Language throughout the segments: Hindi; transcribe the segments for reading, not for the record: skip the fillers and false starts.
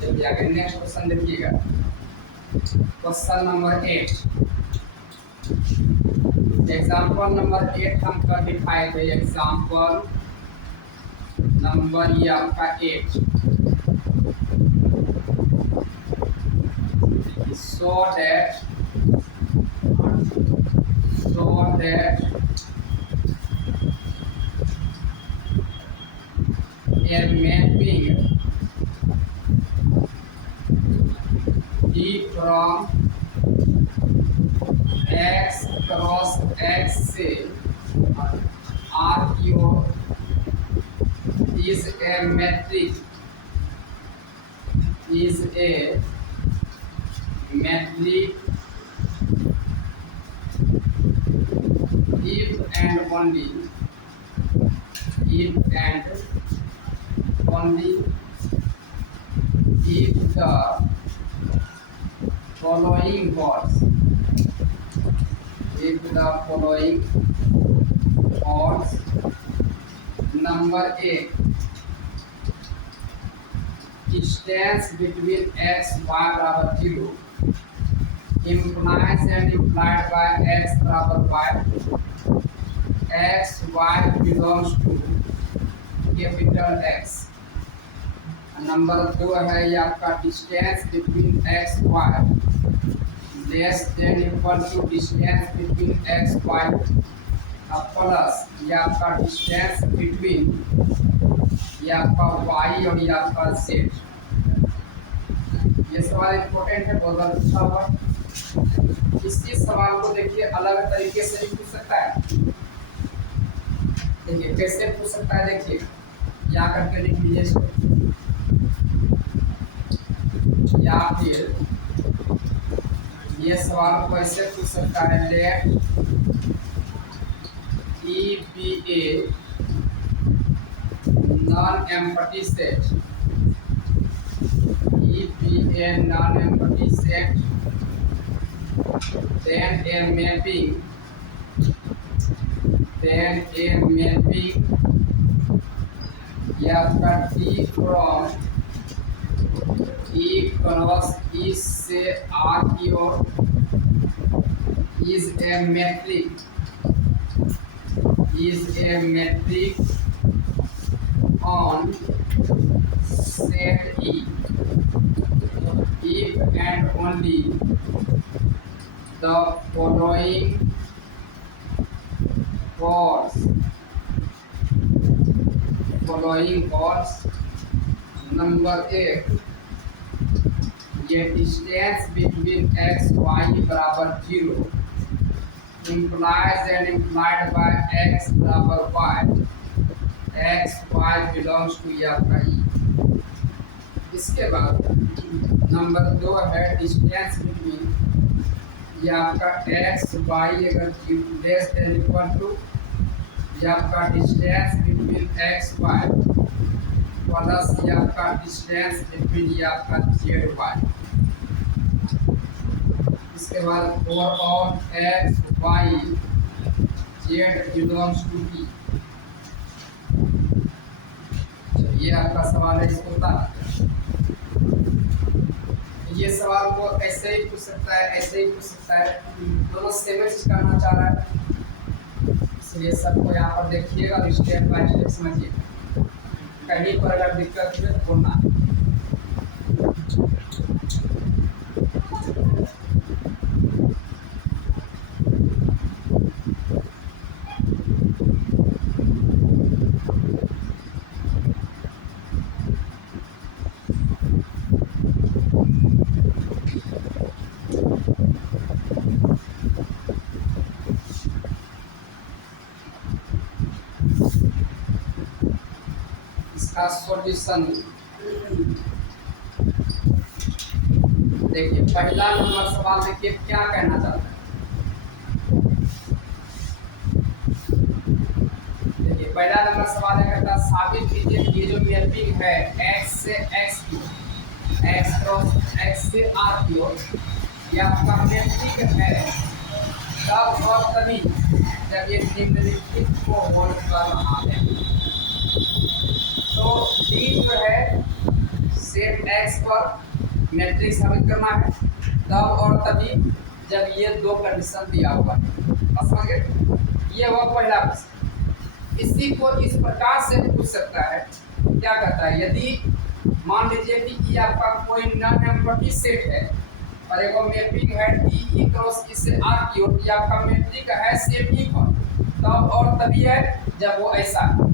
चलिए आगे नेक्स्ट क्वेश्चन देखिएगा। क्वेश्चन नंबर 8, एग्जाम्पल नंबर 8 हम कर दिखाए थे। एग्जाम्पल नंबर ये आपका 8, so that a mapping E from x cross x से r की ओर is a matrix if and only if the following words number 8, distance between x y बराबर 0 implies and implied by x बराबर y, x y belongs to capital X। Number 2 है ये आपका distance between x y less than equal to distance between x y plus ये आपका डिस्टेंस बिटवीन ये आपका y और ये आपका z। ये सवाल इम्पोर्टेंट है, बहुत बार पूछा हुआ। इसी सवाल को देखिए अलग तरीके से भी पूछ सकता है। देखिए कैसे पूछ सकता है, देखिए या करके लिख लीजिए इसको, या फिर ये सवाल को ऐसे पूछ सकता है, late E be a non-empty set, E be a non-empty set, then a mapping या आपका T from E cross E से R की ओर is a matrix on set E if and only the following words number 1, ये डिस्टेंस बिटवीन x y बराबर 0 implies and implied by x बराबर y, x y belongs to ये आपका E। इसके बाद नंबर 2 है डिस्टेंस बिटवीन ये आपका x y अगर लेस देन इक्वल टू ये आपका distance between x y plus ये आपका डिस्टेंस बिटवीन ये आपका z y। इसके बाद for all x y z belongs to T। ये आपका सवाल है, इसको बता। ये सवाल को ऐसे ही पूछ सकता है, ऐसे ही पूछ सकता है, दोनों सेम चीज करना चाह रहा है, इसलिए सबको यहाँ पर देखिएगा, स्टेप बाय स्टेप समझिए। कहीं पर अगर दिक्कत हुई तो बोलना। इसका सॉल्यूशन देखिए। पहला नंबर सवाल देखिए क्या कहना चाहता है। देखिए पहला नंबर सवाल है, कहता साबित कीजिए कि ये जो मैपिंग है x से x की x क्रॉस x से r की ओर ये आपका मैपिंग है तब और तभी जब ये निम्नलिखित को होल कर रहा है। तो D जो है से सेट एक्स पर मैट्रिक्स साबित करना है तब और तभी जब ये दो कंडीशन दिया हुआ है। समझ गए? ये हुआ पहला प्रश्न। इसी को इस प्रकार से पूछ सकता है, क्या कहता है, यदि मान लीजिए कि ये आपका कोई नॉन एम्प्टी सेट है और एगो मैपिंग है डी ई क्रॉस इससे आर की ओर, ये आपका मैट्रिक है सेट ई पर, तब और तभी है जब वो ऐसा है।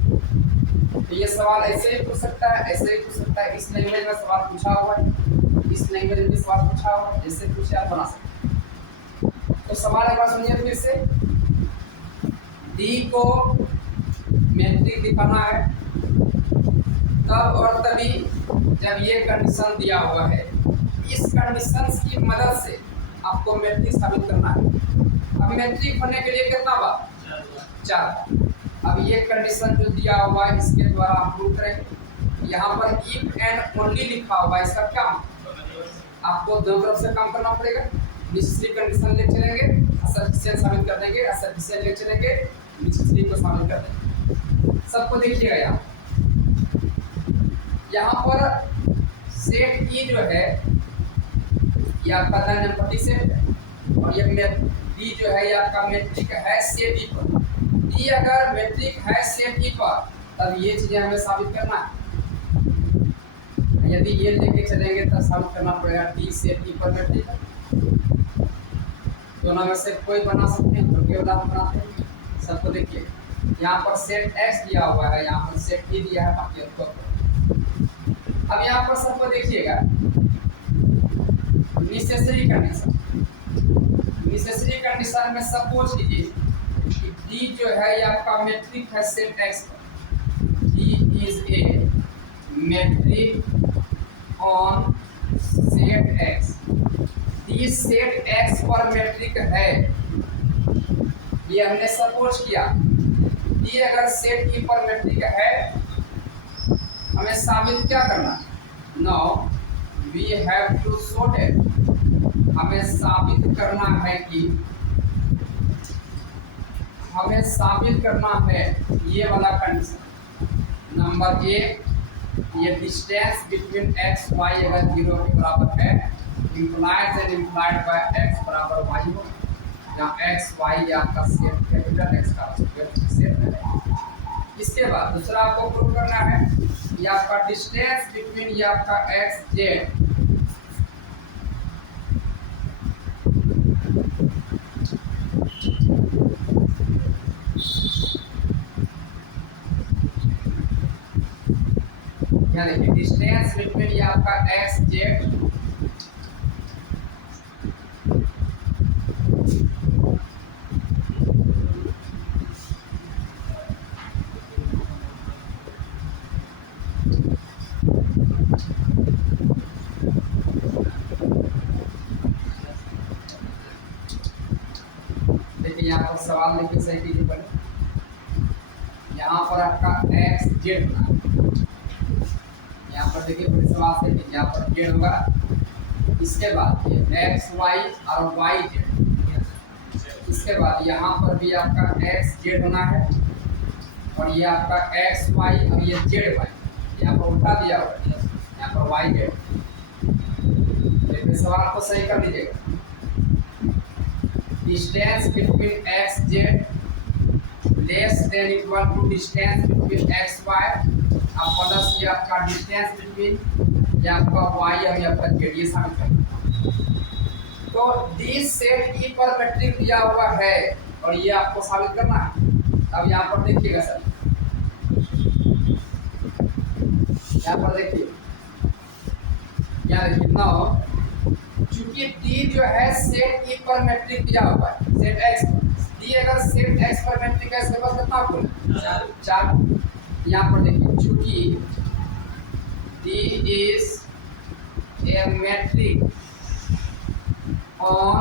तो ये सवाल ऐसे ही पूछ सकता है, ऐसे ही पूछ सकता है। इस लैंग्वेज में सवाल पूछा हुआ है, इस लैंग्वेज में सवाल पूछा हुआ है, जैसे पूछे आप बना सकते हैं। तो सवाल एक बार सुनिए फिर से। डी को मैट्रिक दिखाना है तब और तभी जब ये कंडीशन दिया हुआ है। इस कंडीशंस की मदद से आपको मैट्रिक साबित करना है। अब मैट्रिक होने के लिए कितना बार? 4। अब ये कंडीशन जो दिया हुआ है इसके द्वारा आप प्रूव करेंगे। यहाँ पर इफ एंड ओनली लिखा हुआ है, इसका क्या आपको दोनों तरफ से काम करना पड़ेगा। दूसरी कंडीशन ले चलेंगे, सफिशिएंट साबित कर देंगे, असफिशिएंट ले चलेंगे, दूसरी को साबित कर देंगे। सबको देखिएगा यहाँ पर सेट ई जो है ये आपका नॉन एम्प्टी सेट है और ये डी जो है ये आपका मैट्रिक है सेट ई पर। डी अगर मैट्रिक है सेट ई पर तब ये चीजें हमें साबित करना है। यदि ये लेके चलेंगे तब साबित करना पड़ेगा डी सेट ई पर मैट्रिक है। दोनों में से कोई बना सकते हैं तो केवल आप बनाते हैं। सबको देखिए यहाँ पर सेट एक्स दिया हुआ है, यहाँ पर सेट ई दिया है, बाकी उसको अब यहाँ पर सबको देखिएगा नेसेसरी कंडीशन। नेसेसरी कंडीशन में सपोज कीजिए कि डी जो है ये आपका मैट्रिक है सेट एक्स पर। D is a metric on set X. D set X पर मैट्रिक है, ये हमने सपोज किया। डी अगर सेट ई पर मैट्रिक है हमें साबित क्या करना? Now we have to show that, हमें साबित करना है कि हमें साबित करना है ये वाला कंडीशन। नंबर 1, ये डिस्टेंस बिटवीन एक्स वाई अगर 0 के बराबर है, implies and implied by X बराबर वाई हो, जहाँ एक्स वाई आपका सेट कैपिटल एक्स का सेट है। इसके बाद दूसरा आपको प्रूव करना है ये आपका डिस्टेंस बिटवीन ये आपका एक्स जेड, यानी डिस्टेंस बिटवीन ये आपका एक्स जेड यहाँ पर सवाल देखिए सही कीजिए पहले। यहाँ पर आपका एक्स जेड होगा, यहाँ पर देखिए पूरे सवाल से देखिए यहाँ पर जेड होगा, इसके बाद ये एक्स वाई और वाई जेड, इसके बाद यहाँ पर भी आपका एक्स जेड होना है और ये आपका एक्स वाई और ये जेड वाई, यहाँ पर उल्टा दिया हुआ है, यहाँ पर वाई जेड। देखिए सवाल को सही कर लीजिएगा। Distance between x Z less than equal to distance between x Y, अब प्लस ये आपका डिस्टेंस बिटवीन ये आपका वाई और ये आपका जेड, ये साबित करना। तो डी सेट ई पर मैट्रिक दिया हुआ है और ये आपको साबित करना है। अब यहाँ पर देखिएगा सर, यहाँ पर देखिए क्या देखिए ना, चूंकि डी जो है सेट ई पर मैट्रिक दिया हुआ है सेट एक्स पर, डी अगर सेट एक्स पर मैट्रिक है इसके पास कितना बोले 4। यहाँ पर देखिए चूंकि D is a metric on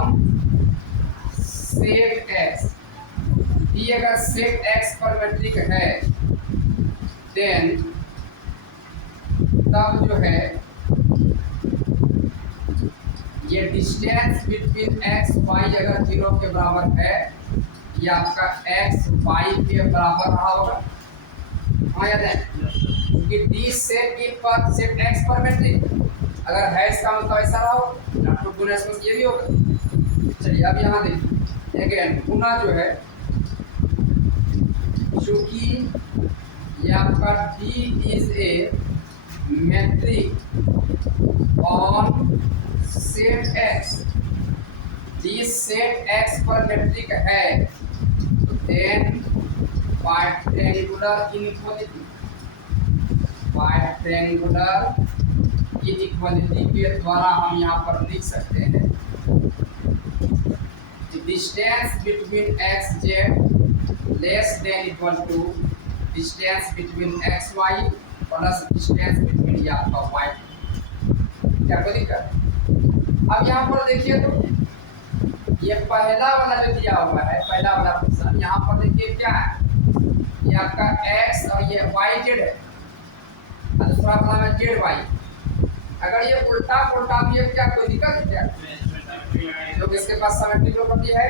set X, D अगर सेट एक्स पर मैट्रिक है देन तब जो है ये डिस्टेंस बिटवीन एक्स वाई अगर 0 के बराबर है, ये आपका एक्स वाई के बराबर रहा होगा। हाँ याद है, कि डी सेट ई पर सेट एक्स पर मैट्रिक अगर है इसका मतलब ऐसा रहा हो डॉट प्रोडक्ट गुना इसमें ये भी होगा। चलिए अब यहाँ देखिए अगेन गुना जो है चूंकि ये आपका D is a metric on set X, D set X पर मैट्रिक है तो then by triangular inequality, by triangular inequality के द्वारा हम यहाँ पर लिख सकते हैं distance between x Z less than equal to distance between x Y plus distance between या आपका वाई। क्या कोई दिक्कत? अब यहाँ पर देखिए तो ये पहला वाला जो दिया हुआ है, पहला वाला क्वेश्चन यहाँ पर देखिए क्या है, ये आपका x और ये y जेड है और दूसरा वाला में जेड वाई। अगर ये उल्टा उल्टा भी है क्या कोई दिक्कत है क्या? जो इसके पास सिमेट्रिक प्रॉपर्टी है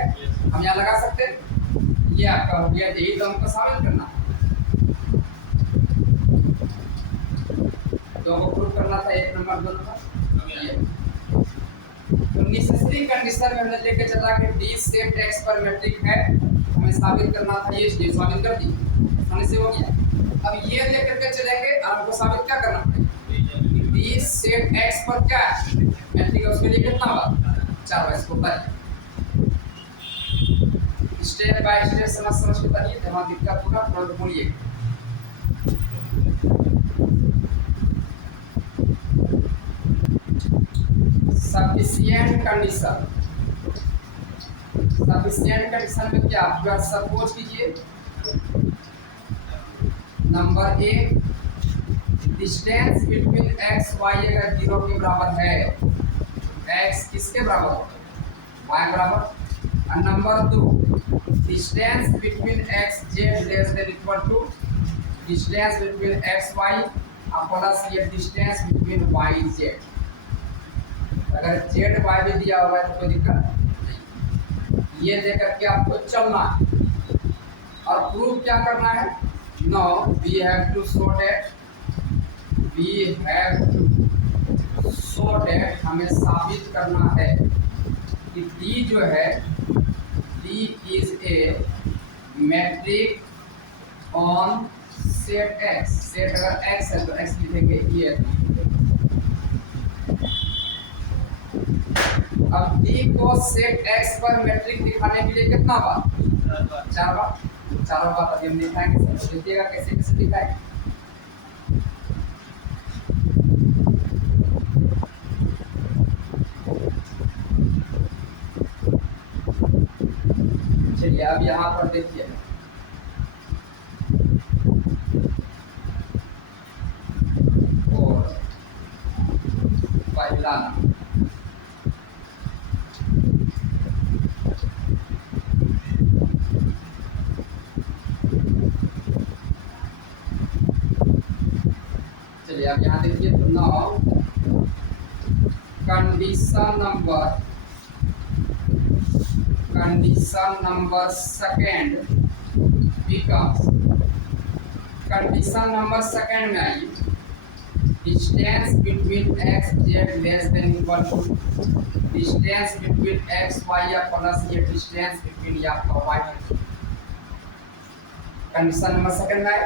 हम यहाँ लगा सकते हैं। ये आपका हो गया, यही तो हमको शामिल करना है, तो वो प्रूव करना था 1 नंबर 2 नंबर। तो नेसेसरी कंडीशन में हमने लेके चला कि डी सेट एक्स पर मैट्रिक है, हमें साबित करना था, ये साबित कर दी, आसानी से हो गया। अब ये लेकर के चलेंगे और हमको साबित क्या करना पड़ेगा, डी सेट एक्स पर क्या है मैट्रिक है, उसके लिए कितना बार 4 बार इसको बताइए। स्टेप बाय स्टेप समझ के बताइए, जहाँ दिक्कत होगा तुरंत बोलिए। सफिशिएंट कंडीशन, सफिशिएंट कंडीशन में क्या अगर सपोज कीजिए number 1 distance between x Y अगर 0 के बराबर है, एक्स किसके बराबर है वाई बराबर, और number 2 distance between x Z less than equal to distance between x Y plus ये डिस्टेंस बिटवीन वाई जेड। अगर जेड वाई भी दिया हुआ है तो कोई दिक्कत नहीं, ये लेकर के आपको चलना है और प्रूफ क्या करना है। No we have to show that, we have to show that, हमें साबित करना है कि डी जो है D is a metric on set X, set अगर एक्स है तो एक्स लिखेंगे ये। अब डी को सेट एक्स पर मैट्रिक दिखाने के लिए कितना बार 4 बार, चारों बार अभी हम दिखाएंगे। सर देखिएगा कैसे कैसे दिखाएंगे। चलिए अब यहाँ पर देखिए और पहला अब यहाँ देखिए तो now condition number second becomes, condition number second में आइए distance between x Z less than equal to distance between x Y या प्लस ये डिस्टेंस बिटवीन या वाई। कंडीशन नंबर सेकंड में आए,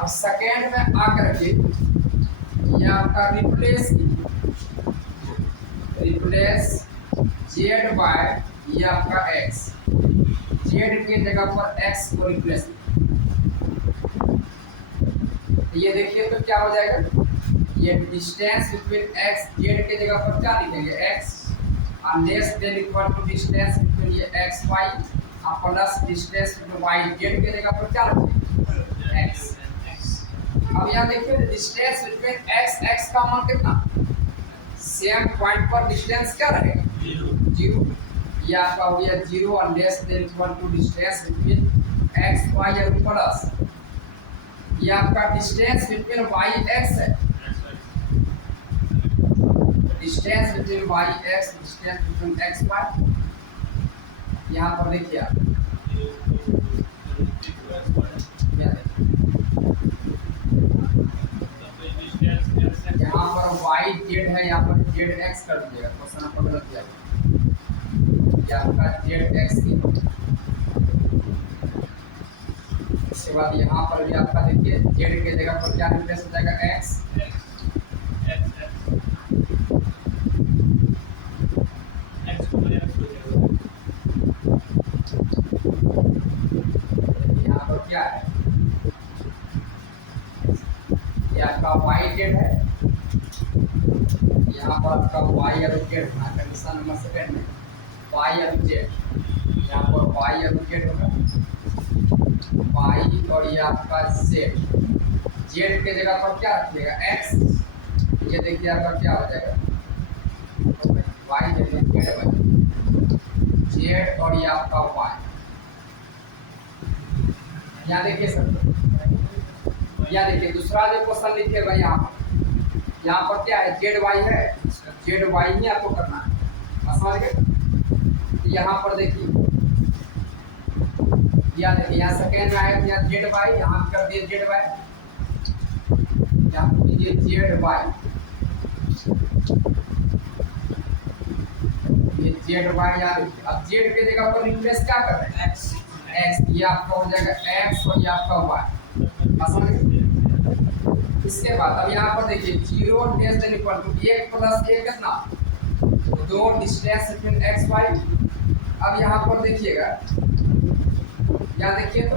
अब सेकेंड में आकर के ये आपका रिप्लेस जेड बाय ये आपका एक्स, जेड के जगह पर एक्स को रिप्लेस, ये देखिए तो क्या हो जाएगा, ये डिस्टेंस बिटवीन एक्स जेड के जगह पर क्या लिखेंगे एक्स और less than equal to distance between ये एक्स वाई और plus distance between Y Z के जगह पर क्या लिखेंगे एक्स। अब यहाँ देखिए डिस्टेंस बिटवीन एक्स, एक्स का मान कितना, सेम पॉइंट पर डिस्टेंस क्या रहेगा 0, ये आपका हो गया 0 और less than equal to distance between x Y और प्लस ये आपका डिस्टेंस बिटवीन वाई एक्स है, distance between Y X, distance between x Y. यहाँ पर देखिए आप वाई जेड है, यहाँ पर जेड एक्स कर दीजिएगा, क्वेश्चन आपको गलत दिया ये आपका जेड एक्स की। उसके बाद यहाँ पर भी आपका देखिए जेड के जगह पर क्या रिप्लेस हो जाएगा, एक्स। यहाँ पर क्या है, ये आपका वाई जेड है, यहाँ पर आपका वाई और जेड होगा, कंडीशन नंबर सेकंड में वाई और जेड, यहाँ पर वाई और जेड होगा, वाई और ये आपका जेड। जेड के जगह पर क्या रखिएगा, एक्स। ये देखिए आपका क्या हो जाएगा, वाई जेड और ये आपका वाई। यहाँ देखिए सर, यहाँ देखिए दूसरा जो क्वेश्चन लिखिएगा यहाँ पर क्या है, जेड वाई है, जेड वाई ही आपको करना है, समझ गए। यहाँ पर देखिए, यहाँ देखिए, यहाँ सेकेंड में आएगा, यहाँ जेड वाई, यहाँ कर दिए जेड वाई, यहाँ कीजिए जेड वाई, ये जेड वाई। यहाँ देखिए अब जेड के जगह पर रिप्लेस क्या कर रहे हैं, एक्स। ये आपका हो जाएगा एक्स और ये आपका वाई, समझ गए। इसके बाद अब यहाँ पर देखिए zero dash then equal to 1 + 1 कितना, 2 डिस्टेंस बिटवीन एक्स वाई। अब यहाँ पर देखिएगा, यहाँ देखिए तो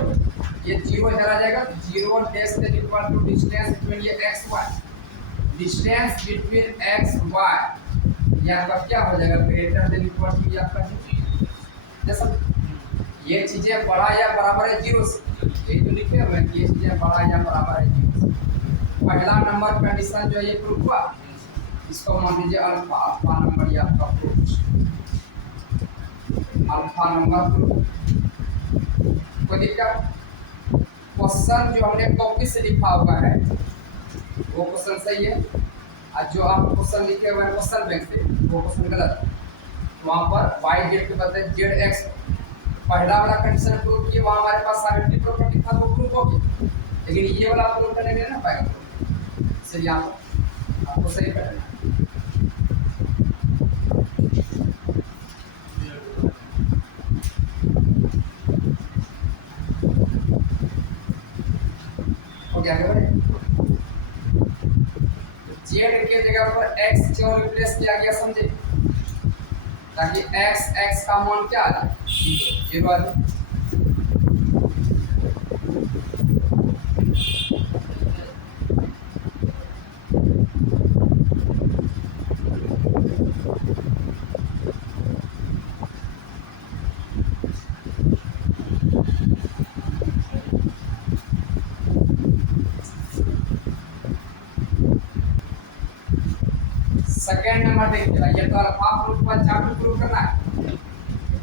ये जीरो इधर आ जाएगा, zero dash then equal to distance between ये x y, distance between x y, ये आपका क्या हो जाएगा, ग्रेटर देन इक्वल टू ये आपका जैसा ये चीजें बड़ा या बराबर है जीरो से, यही तो लिखे हुए हैं कि ये चीजें बड़ा या बराबर है जीरो से। पहला नंबर कंडीशन जो है ये प्रूफ हुआ, इसको मान लीजिए अल्फा, अल्फा नंबर ये आपका प्रूफ, अल्फा नंबर प्रूफ। कोई दिक्कत, क्वेश्चन जो हमने कॉपी से लिखा हुआ है वो क्वेश्चन सही है, और जो आप क्वेश्चन लिखे हुए हैं क्वेश्चन बैंक से वो क्वेश्चन गलत है। वहाँ पर वाई जेड के बदले जेड एक्स, पहला वाला कंडीशन प्रूफ किए, वहाँ हमारे पास साइमेट्रिक प्रॉपर्टी था वो प्रूफ हो गया, लेकिन ये वाला प्रूफ करने में ना पाएगा, इसलिए आपको सही करना है। क्या कर रहे हैं, जेड के जगह पर एक्स क्यों रिप्लेस किया गया समझे, ताकि एक्स का मान क्या आ जाए, जीरो आ जाए। सेकेंड नंबर देखिएगा, ये तो अल्फा प्रूफ पर चार्ट प्रूफ करना है,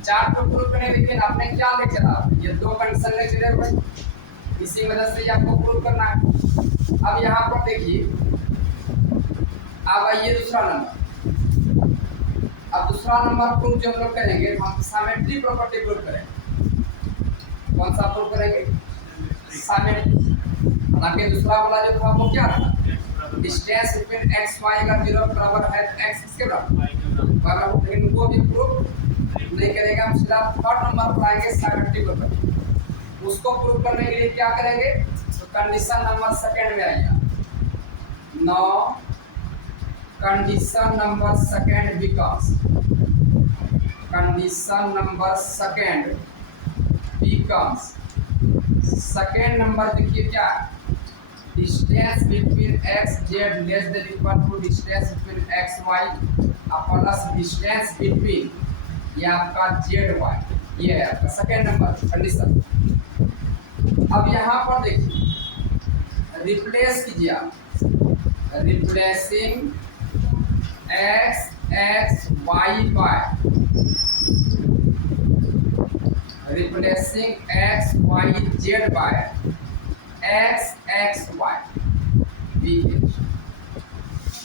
चार्ट प्रूफ करने देखिए आपने क्या लेके चला, ये दो कंडीशन लेके चले भाई, इसी वजह से ये आपको प्रूफ करना है। अब यहाँ पर देखिए, अब ये दूसरा नंबर, अब दूसरा नंबर प्रूफ जो हम लोग करेंगे, हम सिमेट्री प्रॉपर्टी प्रूफ करेंगे। कौन सा प्रूफ करेंगे, सिमेट्री। हालांकि दूसरा वाला जो था वो क्या था, डिस्टेंस बिटवीन एक्स वाई अगर 0 के बराबर है तो एक्स किसके बराबर, लेकिन वो भी प्रूफ नहीं करेगा। हम सीधा थर्ड नंबर पर आएंगे, सिमेट्री प्रॉपर्टी। उसको प्रूफ करने के लिए क्या करेंगे, तो कंडीशन नंबर सेकंड में आइए, no condition number second because, condition number second because, second number देखिए क्या, distance between x Z less than equal to distance between x Y plus distance between ये आपका जेड वाई, ये है आपका सेकेंड नंबर कंडीशन। अब यहाँ पर देखिए रिप्लेस कीजिए आप, replacing X X Y Y, replacing X Y Z Y X X Y,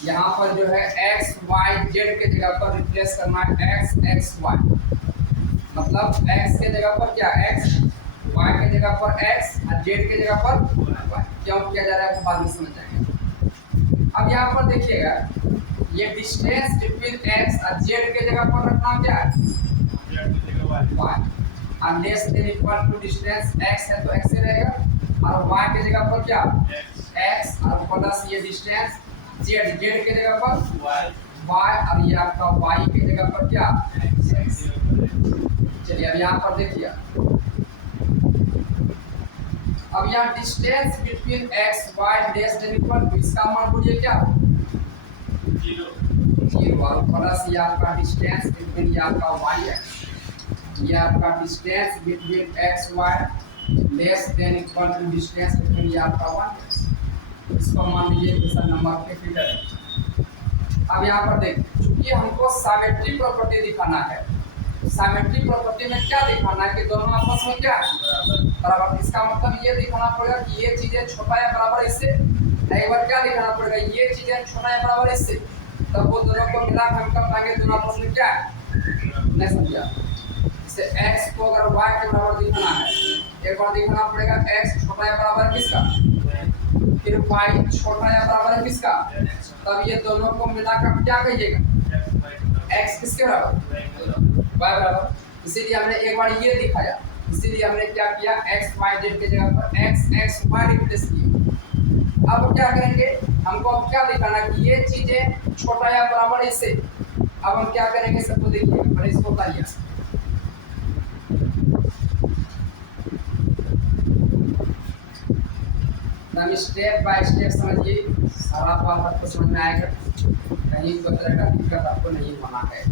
यहाँ पर जो है एक्स वाई जेड के जगह पर रिप्लेस करना है एक्स एक्स वाई, मतलब एक्स के जगह पर क्या एक्स, वाई के जगह पर एक्स और जेड के जगह पर वाई। क्यों किया जा रहा है तो बाद में समझ जाएंगे। अब यहाँ पर देखिएगा ये डिस्टेंस बिटवीन x और z के जगह पर रखना क्या है, y, और less than equal to distance x है तो x ही रहेगा, और y के जगह पर क्या x, और प्लस ये डिस्टेंस z के जगह पर y, और ये आपका y के जगह पर क्या x। चलिए अब यहाँ पर देखिए, अब यहाँ distance between x y less than equal to, इसका मान बोलिए क्या 0, और प्लस ये आपका डिस्टेंस बिटवीन ये आपका y x, ये आपका distance between x y less than equal to distance between ये आपका y x, इसको मान लीजिए क्वेश्चन नंबर के फिगर है। अब यहाँ पर देखिए, चूंकि हमको सिमेट्री प्रॉपर्टी दिखाना है, सिमेट्री प्रॉपर्टी में क्या दिखाना है कि दोनों आपस में क्या है बराबर, इसका मतलब ये दिखाना पड़ेगा कि ये चीजें छोटा या बराबर इससे, एक बार क्या दिखाना पड़ेगा ये चीजें छोटा या बराबर इससे, तब वो दोनों को मिला के हम कब पाएंगे दोनों आपस में क्या है, नहीं समझा। इसे x को अगर y के बराबर दिखाना है, एक बार दिखाना पड़ेगा x छोटा या बराबर किसका, फिर y छोटा या बराबर किसका, तब ये दोनों को मिलाकर क्या कहिएगा x किसके बराबर y बराबर। इसीलिए हमने एक बार ये दिखाया, इसीलिए हमने क्या किया x y z के जगह पर x y रिप्लेस किया। अब क्या करेंगे, हमको अब क्या दिखाना कि ये चीजें छोटा या बराबर इससे, अब हम क्या करेंगे सबको देखिए, पहले इसको बताइए। हम स्टेप बाय स्टेप समझिए, सारा बात आपको समझ में आएगा, कहीं कोई तरह का दिक्कत आपको नहीं होना है।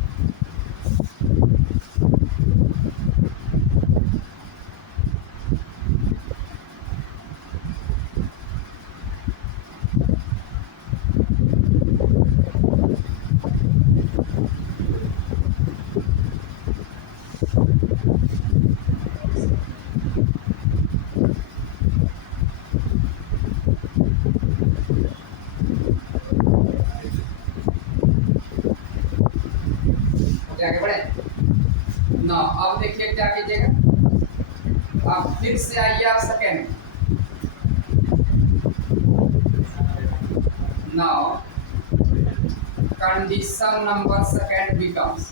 आगे बढ़े ना, अब देखिए क्या कीजिएगा, अब फिर से आइए आप second, now condition number second becomes,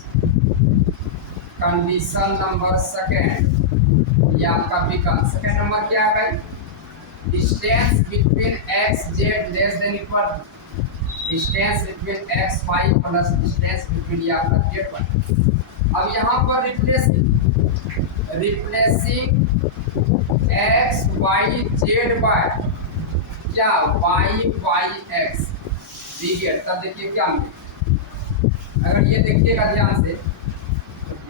condition number second ये आपका बिकम, सेकेंड नंबर क्या है भाई, distance between x z less than equal, distance between x y plus distance between ये आपका z y। अब यहाँ पर replacing x y z y क्या y y x दिए, तब देखिए क्या होंगे, अगर ये देखिएगा ध्यान से,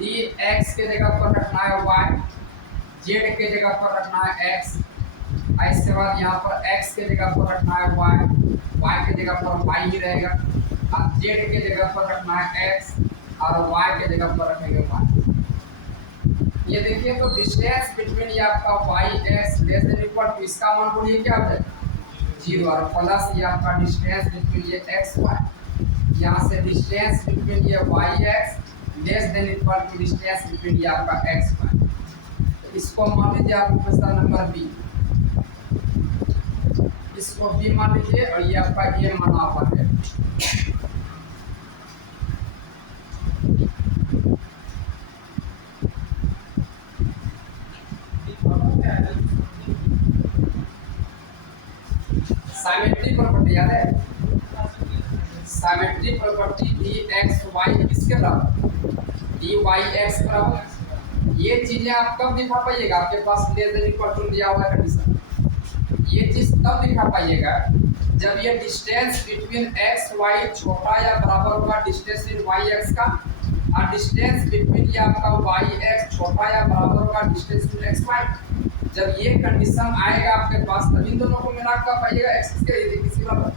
dx के जगह पर रखना है y, z के जगह पर रखना है x, इसके बाद यहाँ पर x के जगह पर रखना है y के जगह पर y ही रहेगा, और z के जगह पर रखना है x और y के जगह पर रखेंगे y। ये देखिए तो डिस्टेंस बिटवीन ये आपका y x less than equal to, इसका मान बोलिए क्या है 0, और प्लस ये आपका डिस्टेंस बिटवीन ये x y, यहाँ से डिस्टेंस बिटवीन ये y x less than equal to distance between ये आपका x y। तो इसको मान लीजिए आप क्वेश्चन नंबर बी, इसको बी मान लीजिए, और ये आपका ए माना हुआ है। सिमेट्री प्रॉपर्टी याद है, सिमेट्री प्रॉपर्टी dx y किसके बराबर, dy(x) बराबर। ये चीजें आप कब दिखा पाइएगा, आपके पास लेस देन इक्वल टू दिया हुआ कंडीशन, ये चीज तब दिखा पाइएगा जब ये डिस्टेंस बिटवीन x y छोटा या बराबर होगा डिस्टेंस इन y x का, और डिस्टेंस बिटवीन ये आपका y x छोटा या बराबर होगा डिस्टेंस इन x y। जब ये कंडीशन आएगा आपके पास, तब इन दोनों को मिला कर पाइएगा x किसके बराबर,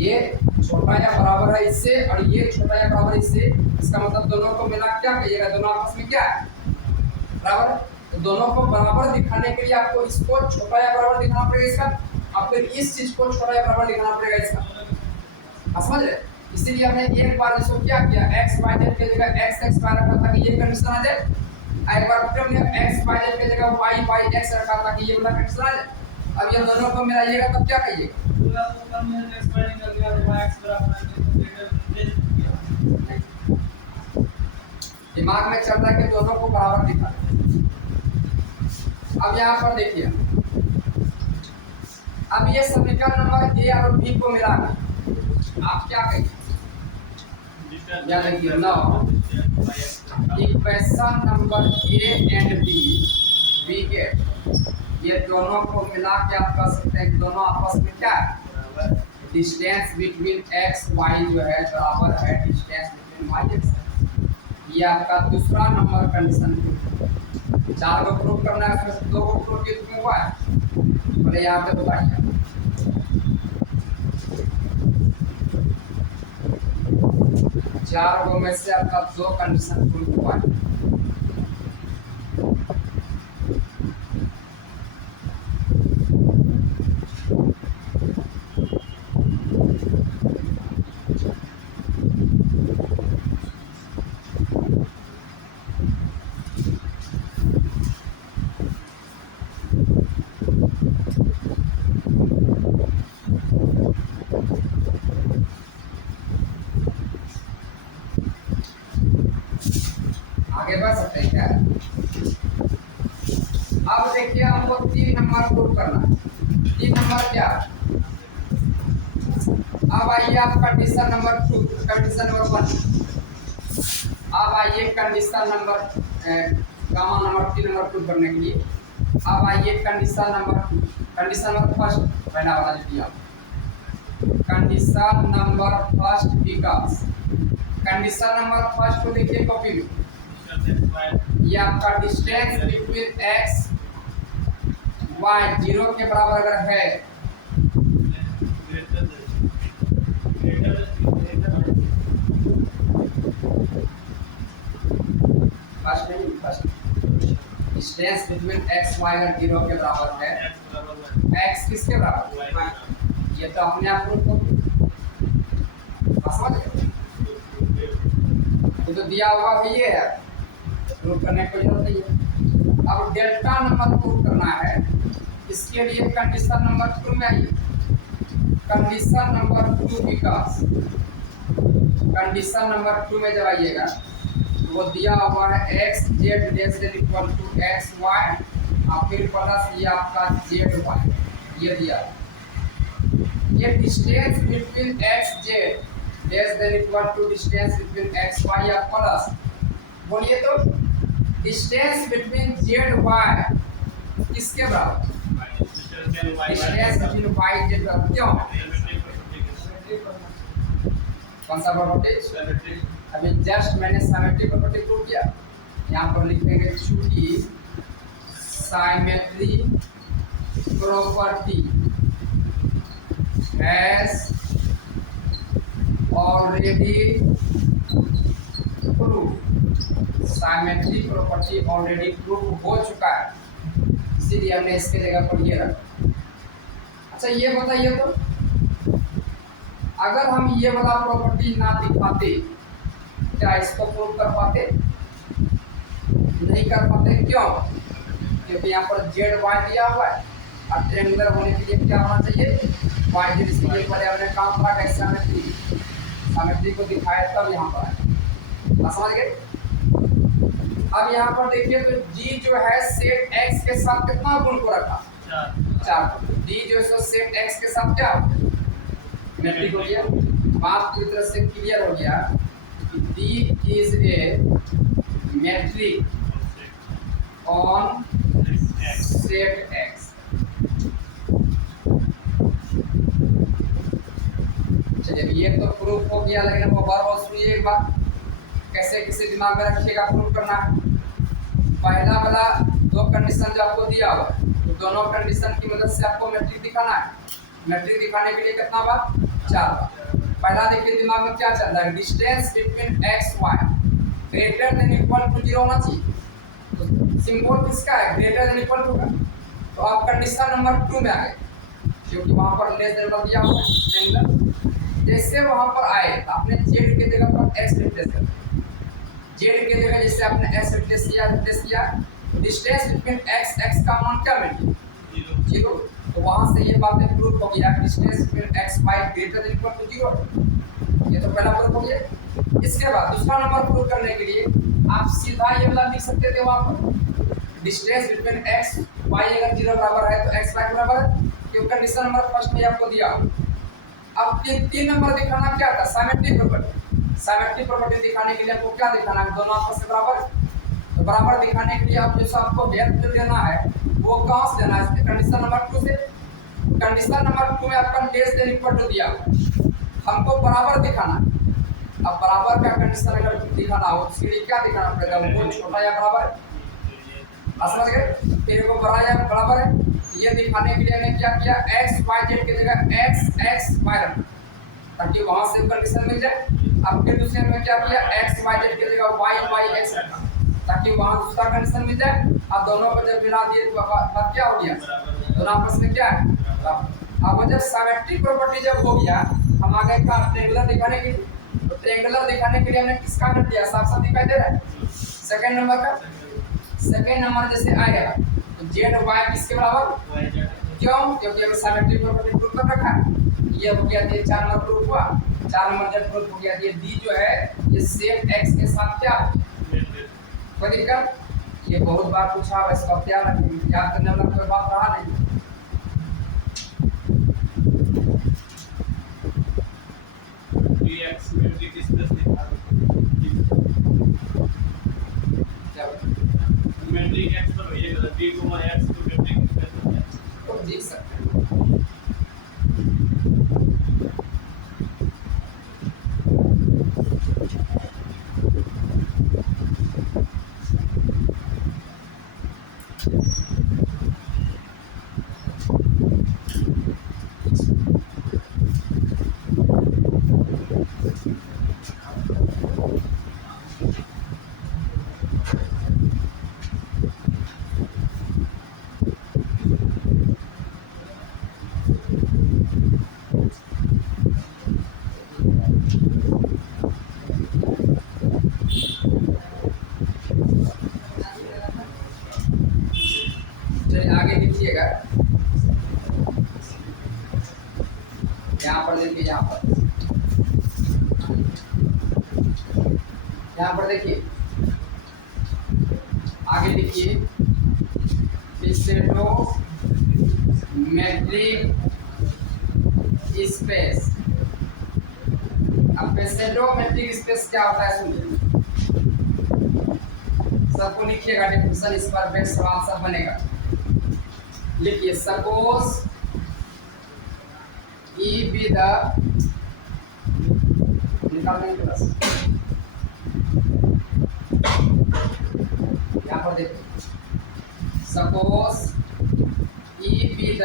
ये छोटा या बराबर है इससे और ये छोटा या बराबर इससे, इसका मतलब दोनों को मिला क्या कहिएगा, दोनों आपस में क्या है बराबर। तो दोनों को बराबर दिखाने के लिए आपको इसको छोटा या बराबर दिखाना पड़ेगा इसका, और फिर इस चीज को छोटा या बराबर दिखाना पड़ेगा इसका, समझ रहे। इसीलिए हमने एक बार इसको क्या किया, x y z के जगह x x y रखा था कि ये कंडीशन आ जाए, एक बार फिर हमने x y z के जगह y y x रखा था कि ये वाला कंडीशन आ जाए, अब ये दोनों को मिलाइएगा तब क्या कहिएगा? दिमाग में चल रहा है कि दोनों को बराबर दिखा। अब यहाँ पर देखिए, अब ये समीकरण नंबर ए और बी को मिला आप क्या कहिए? याद रखिए now equation number A and B we get, ये दोनों को मिला के आप कह सकते हैं दोनों आपस में क्या है? डिस्टेंस बिटवीन एक्स वाई जो है बराबर है डिस्टेंस बिटवीन वाई एक्स। ये आपका दूसरा नंबर कंडीशन। 4 को प्रूव करना है, उसमें से 2 को प्रूव किया हुआ है, बोले यहाँ पे बताइए। चार गो में से आपका 2 कंडीशन प्रूव हुआ है। आगे बढ़ सकते हैं क्या? अब देखिए हमको 3 नंबर प्रूव करना है। 3 नंबर क्या? अब आइए आप कंडीशन नंबर 2, कंडीशन नंबर 1। अब आइए condition number gamma number 3 number prove करने के लिए। अब आइए condition number 2, condition number first पहला वाला लिखिए आप। Condition number first because, condition number first को देखिए कॉपी में, ये आपका डिस्टेंस बिटवीन एक्स वाई 0 के बराबर अगर है डिस्टेंस बिटवीन एक्स वाई अगर 0 के बराबर है, एक्स किसके बराबर? ये तो अपने आप को समझ गए, तो दिया हुआ है ये है, प्रूव करने की जरूरत नहीं है। अब डेल्टा नंबर प्रूव करना है, इसके लिए कंडीशन नंबर 2 में आइए। Condition number 2 because, condition number 2 में जब आइएगा वो दिया हुआ है x Z less than equal to x Y और फिर प्लस ये आपका जेड वाई, ये दिया। ये distance between x Z less than equal to distance between x Y या प्लस, बोलिए तो डिस्टेंस बिटवीन जेड वाई किसके बराबर? डिस्टेंस बिटवीन वाई जेड बराबर क्यों? कौन सा प्रॉपर्टी? अभी जस्ट मैंने सिमेट्री प्रॉपर्टी प्रूव किया। यहाँ पर लिख देंगे चूंकि symmetry property has already prove, symmetry property already prove हो चुका है, इसीलिए हमने इसके जगह पर ये रखा। अच्छा ये बताइए तो अगर हम ये वाला प्रॉपर्टी ना दिखाते क्या इसको प्रूव कर पाते? नहीं कर पाते। क्यों? क्योंकि यहाँ पर जेड वाई दिया हुआ है और ट्रायंगुलर होने के लिए क्या होना चाहिए? Y z. इसलिए पहले हमने काम करा कैसे सिमेट्री को दिखाया तब यहाँ पर आए। समझ गए? अब यहाँ पर देखिए तो जी जो है सेट एक्स के साथ कितना गुण को रखा? 4। डी जो है सेट एक्स के साथ क्या मैट्रिक हो गया। बात पूरी तरह से क्लियर हो गया कि D is a metric on set x. चलिए ये तो प्रूफ हो गया, लेकिन वो बार बार सुनिए एक बात, कैसे किसी दिमाग में रखिएगा प्रूफ करना है। पहला वाला 2 कंडीशन जो आपको दिया हुआ तो दोनों कंडीशन की मदद से आपको मैट्रिक दिखाना है। मैट्रिक दिखाने के लिए कितना बार? 4 बार। पहला देखिए दिमाग में क्या चल रहा है, distance between x y greater than equal to 0 होना चाहिए। तो सिंबल किसका है? ग्रेटर देन इक्वल टू का। तो आप कंडीशन नंबर 2 में आ गए, क्योंकि वहां पर लेस देन का दिया हुआ है। जैसे वहां पर आए तो आपने जेड के जगह पर एक्स रिप्लेस कर दिया। जेड के जगह जैसे आपने एक्स रिप्लेस किया, डिस्टेंस बिटवीन एक्स का मान क्या मिल गया? 0। तो वहां से ये बातें प्रूफ हो गया distance between x y greater than equal to 0। ये तो पहला प्रूफ हो गया। इसके बाद दूसरा नंबर प्रूफ करने के लिए आप सीधा ये वाला लिख सकते थे वहां पर डिस्टेंस बिटवीन एक्स वाई अगर 0 बराबर है तो एक्स वाई बराबर है, क्योंकि कंडीशन नंबर फर्स्ट में आपको दिया। अब तीन नंबर दिखाना क्या था, सिमेट्रिक प्रॉपर्टी। सिमेट्रिक प्रॉपर्टी दिखाने के लिए आपको क्या दिखाना है, दोनों आपस में बराबर। तो बराबर दिखाने के लिए आप जैसा आपको वेक्टर देना है वो कहां से देना है, कंडीशन नंबर 2 से। कंडीशन नंबर 2 में आपका लेस देन इक्वल टू दिया, हमको बराबर दिखाना है। अब बराबर का कंडीशन अगर दिखाना हो तो इसके लिए क्या दिखाना पड़ेगा, वो छोटा या बराबर, समझ गए। फिर को बड़ा या बराबर है, ये दिखाने के लिए हमने क्या किया, एक्स वाई जेड की जगह एक्स एक्स वाई रखा ताकि वहां से कंडीशन मिल जाए। अब फिर दूसरे में क्या किया, एक्स वाई जेड की जगह वाई वाई एक्स रखा ताकि वहां दूसरा कंडीशन मिल जाए। अब दोनों को जब मिला दिए तो बात क्या हो गया, दोनों आपस में क्या है। अब जब सिमेट्रिक प्रॉपर्टी जब हो गया, हम आगे का ट्रायंगुलर दिखाने के लिए, तो ट्रायंगुलर दिखाने के लिए हमने किसका नंबर दिया, साफ साफ दिखाई दे रहा है सेकंड नंबर का। सेकंड नंबर जैसे आएगा तो जेड वाई किसके बराबर, क्यों, क्योंकि हमें सिमेट्रिक प्रॉपर्टी प्रूफ कर रखा है। ये हो गया, ये 4 नंबर प्रूफ हुआ। 4 नंबर जब प्रूफ हो गया, ये डी जो है ये सेम एक्स के साथ क्या कोई दिक्कत। ये बहुत बार पूछा है, इसका ध्यान रखें, याद करने वाला कोई बात रहा नहीं। एक्स सिमेट्रिक स्पेस दिखा सिमेट्रिक एक्स पर ये गलत b एक्स तो सिमेट्रिक स्पेस तो देख सकते हैं। आगे देखिएगा, यहाँ पर देखिए, यहाँ पर देखिए, आगे देखिए पेसेडो मैट्रिक स्पेस। अब पेसेडो मैट्रिक स्पेस क्या होता है सुनिए, सबको लिखिएगा डेफिनेशन, इस पर बेस्ट सवाल सब बनेगा। लिखिए सपोज ई बी द, निकाल देंगे बस, यहाँ पर देखिए suppose E be the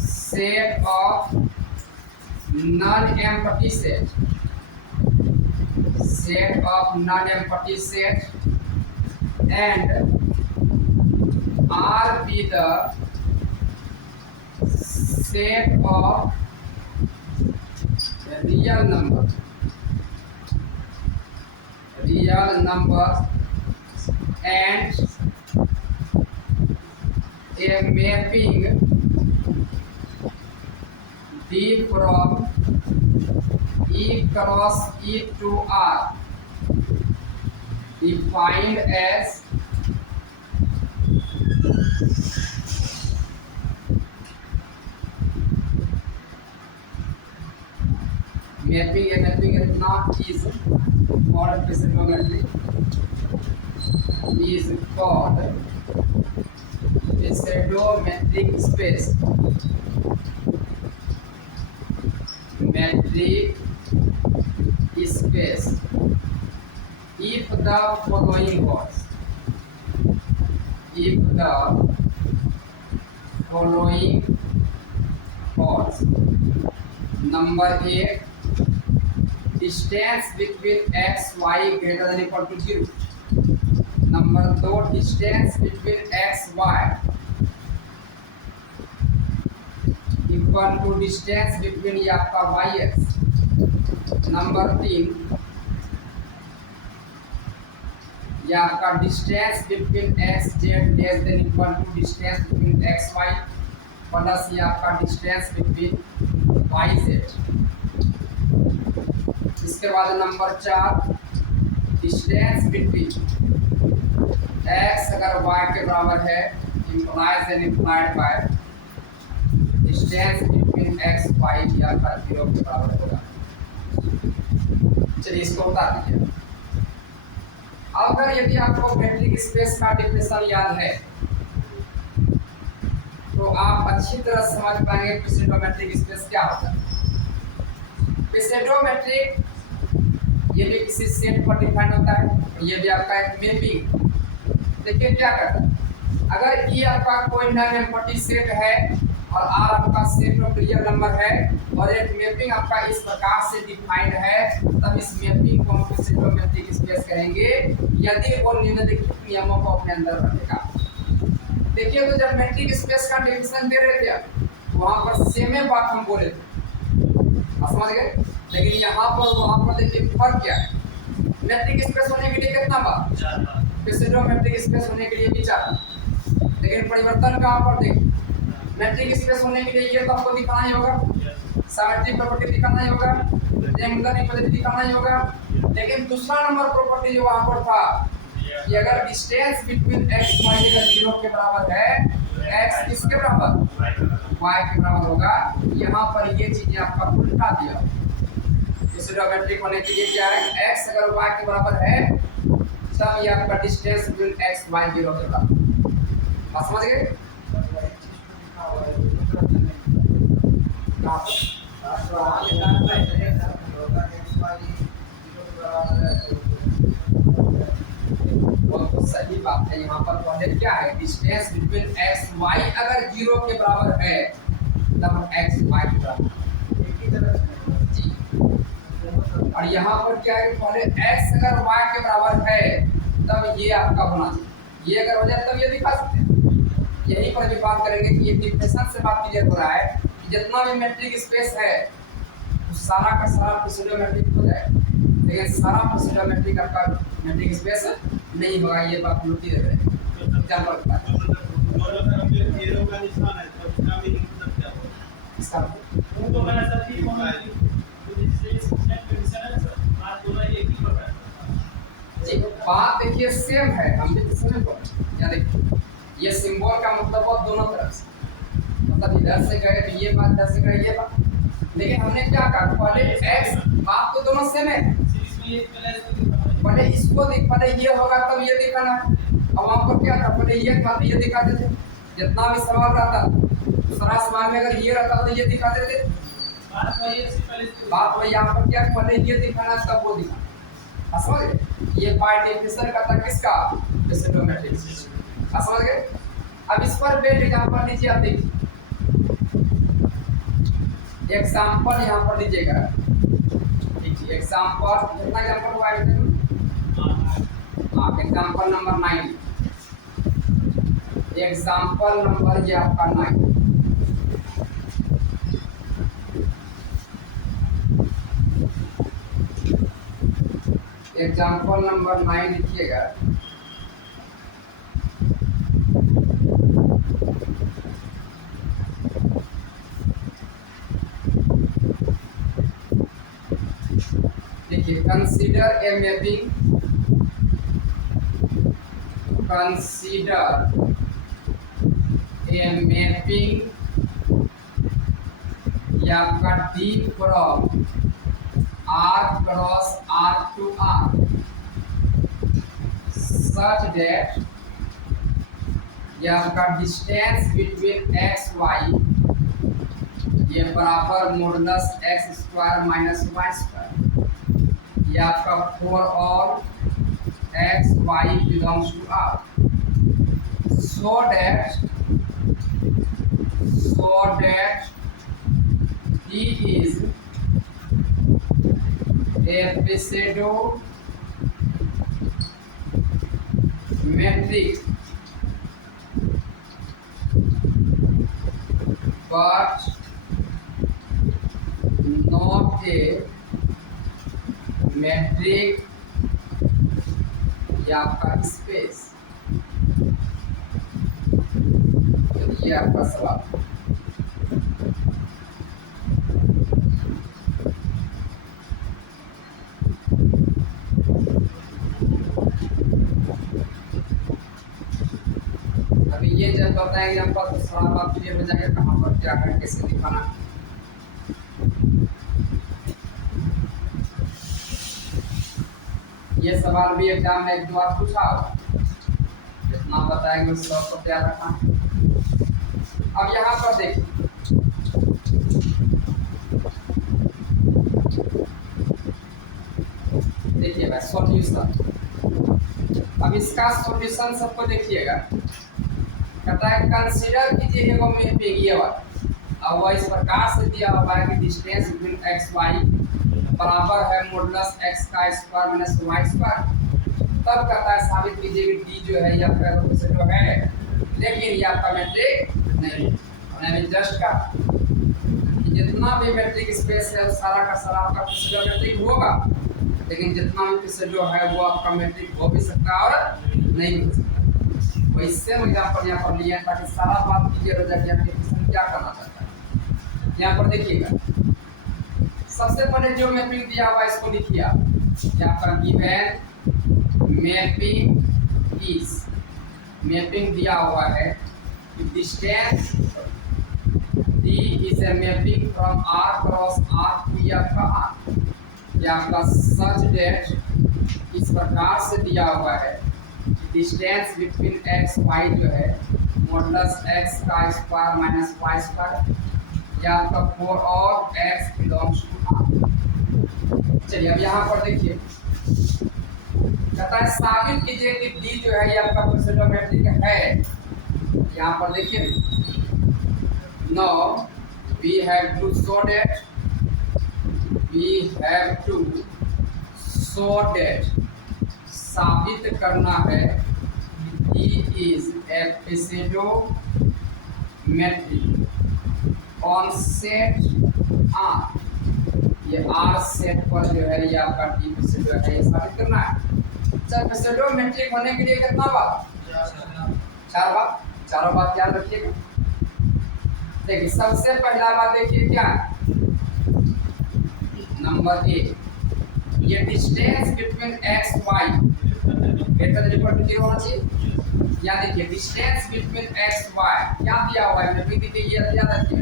set of non empty set, set of non empty set and R be the set of real number and a mapping D from E cross E to R defined as mapping is not is called physiognometry, is called pseudometric space, metric space if the following was, if the following was number 8 distance between x y greater than equal to 0, number 2 distance between x y equal to distance between ये आपका y x, नंबर 3 ये आपका distance between x z less than equal to distance between x y plus ये आपका डिस्टेंस बिटवीन वाई जेड। इसके बाद नंबर 4 डिस्टेंस बिटवीन एक्स अगर वाई के बराबर है implies and implied by distance between x y भी आपका 0 के बराबर होगा। चलिए इसको बता दीजिए। अगर यदि आपको मेट्रिक स्पेस का डेफिनेशन याद है तो आप अच्छी तरह समझ पाएंगे पिसेडोमेट्रिक स्पेस क्या होता है। पिसेडोमेट्रिक ये भी किसी सेट पर डिफाइन होता है, ये भी आपका एक मैपिंग। देखिए क्या करता है, अगर ये आपका कोई नॉन एम्प्टी सेट है और आर आपका सेट ऑफ रियल नंबर है और एक मैपिंग आपका इस प्रकार से डिफाइंड है, तब इस मैपिंग को हम पिसेडोमेट्रिक स्पेस कहेंगे यदि वो निम्नलिखित नियमों को अपने अंदर रखेगा। देखिए तो जब मैट्रिक स्पेस का डेफिनेशन दे रहे थे वहां पर सेम बात हम बोले थे, समझ गए। लेकिन यहाँ पर वहां पर देखिए फर्क क्या है। मैट्रिक स्पेस होने के लिए कितना बार, पिसेडोमेट्रिक स्पेस होने के लिए भी 4, लेकिन परिवर्तन कहाँ पर देखिए। मैट्रिक स्पेस होने के लिए ये तो आपको दिखाना ही होगा, सिमेट्रिक प्रॉपर्टी दिखाना ही होगा, रेक्टेंगुलर इक्विलिटी दिखाना ही होगा। लेकिन दूसरा नंबर प्रॉपर्टी जो वहां पर था कि अगर डिस्टेंस बिटवीन एक्स वाई अगर 0 के बराबर है, एक्स किसके बराबर, वाई के बराबर होगा। यहाँ पर ये चीजें आपका उल्टा दिया। पिसेडोमेट्रिक होने के लिए क्या है, एक्स अगर वाई के बराबर है तब ये आपका डिस्टेंस बिटवीन एक्स वाई 0 के बराबर। आप समझ गए। तो सही बात है। यहाँ पर पहले क्या है, डिस्टेंस बिटवीन एक्स वाई अगर 0 के बराबर है तब एक्स वाई के बराबर जी। और यहाँ पर क्या है, पहले एक्स अगर वाई के बराबर है तब ये आपका होना चाहिए। ये अगर हो जाए तब ये दिखा सकते हैं। यही पर भी बात करेंगे कि ये डिफिनेशन से बात क्लियर हो रहा है कि जितना भी मैट्रिक स्पेस है वो सारा का सारा पिसेडोमेट्रिक हो जाएगा, लेकिन सारा पिसेडोमेट्रिक आपका मैट्रिक स्पेस नहीं होगा। ये बात नोटिस दे रहे हैं। एग्जांपल इसका तो मैंने सर ठीक होना तो इससे कंडीशन है सर आज दोनों एक ही पता है जी। बात देखिए सेम है, हम भी सेम बोल या देखिए ये सिंबल का मतलब बहुत दोनों तरफ से, मतलब इधर से गए तो ये बात, इधर से गए ये बात। लेकिन हमने क्या कहा, पहले एक्स बात तो दोनों सेम है, पहले इसको दिख, पहले ये होगा तब ये दिखाना है। अब वहाँ पर क्या था, पहले ये था तो ये दिखा देते। जितना भी सवाल रहता दूसरा सवाल में अगर ये रहता तो ये दिखा देते। बात वही यहाँ पर क्या, पहले ये दिखाना तब वो दिखाना। समझ गए। ये बाय डेफिनेशन का था किसका, पिसेडोमेट्रिक। समझ गए। अब इस पर बेस्ट एग्जांपल लीजिए। आप देखिए एग्जांपल यहाँ पर लीजिएगा। देखिए एग्जांपल कितना एग्जांपल हुआ है, हाँ एग्जांपल नंबर 9। एग्जांपल नंबर ये आपका 9। एग्जांपल नंबर 9 लिखिएगा। देखिए consider a mapping, consider a mapping या आपका D from R cross R to R such that ये आपका डिस्टेंस बिटवीन एक्स वाई ये बराबर modulus x square minus y square. ये आपका for all x y belongs to R, so that he is a pseudo-metric but not a metric या आपका स्पेस। ये आपका सवाल। बताएंगे हम पर तो सारा बात क्लियर हो जाएगा कहाँ पर क्या है कैसे दिखाना। ये सवाल भी एग्जाम में एक दो बार पूछा होगा, जितना बताएंगे उस सब को याद रखना। अब यहाँ पर देखिए भाई सॉल्यूशन। अब इसका सॉल्यूशन सबको देखिएगा, कहता है कंसीडर कीजिए एगो मैपिंग ये वाला। अब वह इस प्रकार से दिया हुआ है कि डिस्टेंस बिटवीन एक्स वाई बराबर है मॉडुलस एक्स का स्क्वायर माइनस वाई स्क्वायर। तब कहता है साबित कीजिए कि डी जो है या फिर जो है, लेकिन ये आपका मैट्रिक नहीं है। मैंने जस्ट का जितना भी मैट्रिक स्पेस है सारा का सारा आपका फिजिकल मैट्रिक होगा, लेकिन जितना भी फिजिकल जो है वो आपका मैट्रिक हो भी सकता है और नहीं भी हो सकता। इससे हम एग्जाम्पल यहाँ पर लिए ताकि सारा बात क्लियर हो जाए कि आपके क्वेश्चन क्या करना चाहता है। यहाँ पर देखिएगा सबसे पहले जो मैपिंग दिया हुआ इसको लिखिए आप। यहाँ पर गिवन मैपिंग इज, मैपिंग दिया हुआ है distance D is a mapping from R cross R to आपका आर। या आपका सच डेट इस प्रकार से दिया हुआ है डिस्टेंस बिटवीन एक्स वाई जो है मॉडुलस एक्स का स्क्वायर माइनस वाई स्क्वायर। या आपका फॉर और एक्स बिलोंग्स टू आर। चलिए अब यहाँ पर देखिए कहता है साबित कीजिए कि डी जो है ये आपका मैट्रिक है। यहाँ पर देखिए now we have to show that साबित करना है D is a metric on set R. ये आर सेट पर जो है ये आपका डी जो है ये साबित करना है। चलो मैट्रिक होने के लिए कितना बात? 4 बात। चारों बात याद रखिएगा। देखिए सबसे पहला बात देखिए क्या है, नंबर 1 ये distance between x y greater than equal to 0 होना चाहिए। या देखिए डिस्टेंस बिटवीन एक्स वाई क्या दिया हुआ है, मैंने देखिए ये याद रखिए